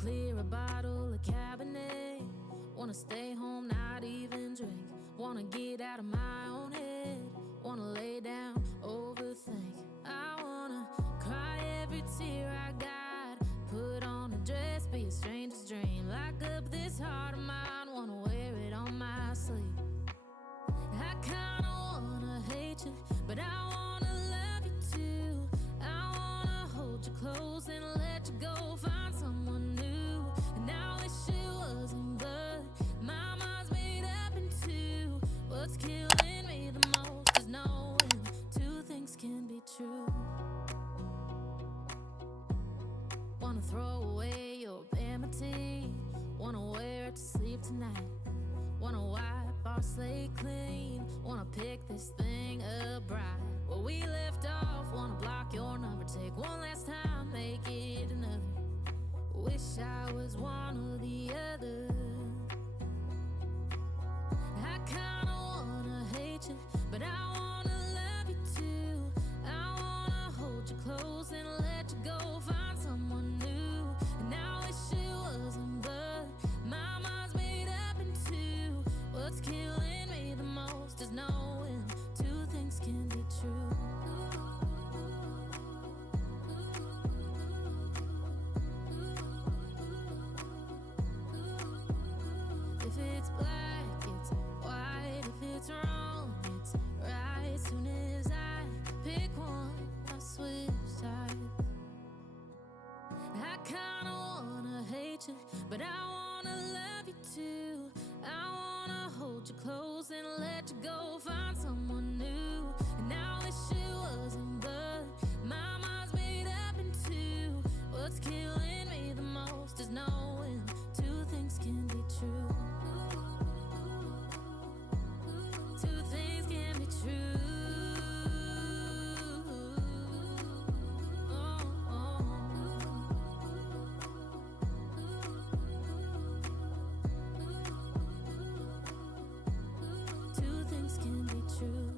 clear a bottle of Cabernet. Wanna stay home, not even drink. Wanna get out of my own head. Wanna lay down, overthink. I wanna cry every tear I got. Put on a dress, be a stranger's dream. Lock up this heart of mine, wanna wear it on my sleeve. I kinda wanna hate you, but I wanna love you too. I wanna hold you close and let you go, find someone new. And I wish it wasn't, but my mind's made up in two. What's killing me the most is knowing two things can be true. Wanna throw away your vanity. Wanna wear it to sleep tonight. Wanna wipe our slate clean. Wanna pick this thing up right where we left off. Wanna block your number, take one last time, make it another. Wish I was one or the other. I kinda wanna hate you, but I wanna love you too. I wanna hold you close and let you go, find someone new. And I wish it wasn't, but my mind's made up in two. What's killing me the most is knowing two things can be true. If it's black, it's white. If it's wrong, it's right. Soon as I pick one, I switch sides. I kinda wanna hate you, but I wanna love you too. I wanna hold you close and let you go, find someone new. And I wish it wasn't, but my mind's made up in two. What's killing me the most is knowing two things can be true. Two things can be true. Two things can be true.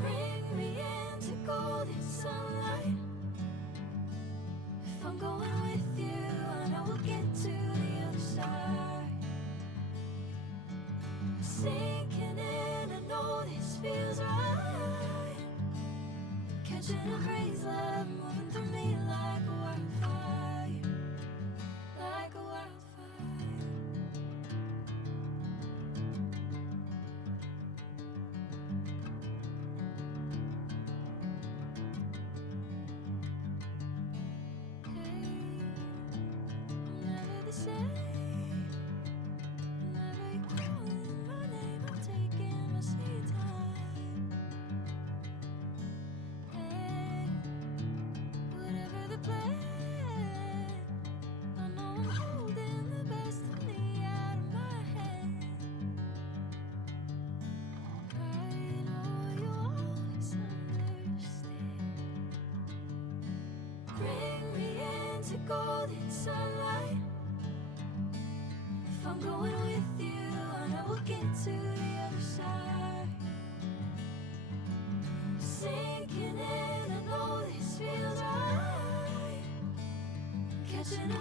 Bring me into golden sunlight. If I'm going with you, I know we'll get to the other side. Sinking in, I know this feels right. Catching a crazy love moving through me like a wildfire, like a wildfire. Never the same. Whenever you're calling my name, I'm taking my sweet time. Hey, whatever the plan, I know I'm holding the best of me out of my hand. I know you'll always understand. Bring me into golden sunlight. If I'm going with you, I know we'll get to the other side. Sinking in, I know this feels right. Catching a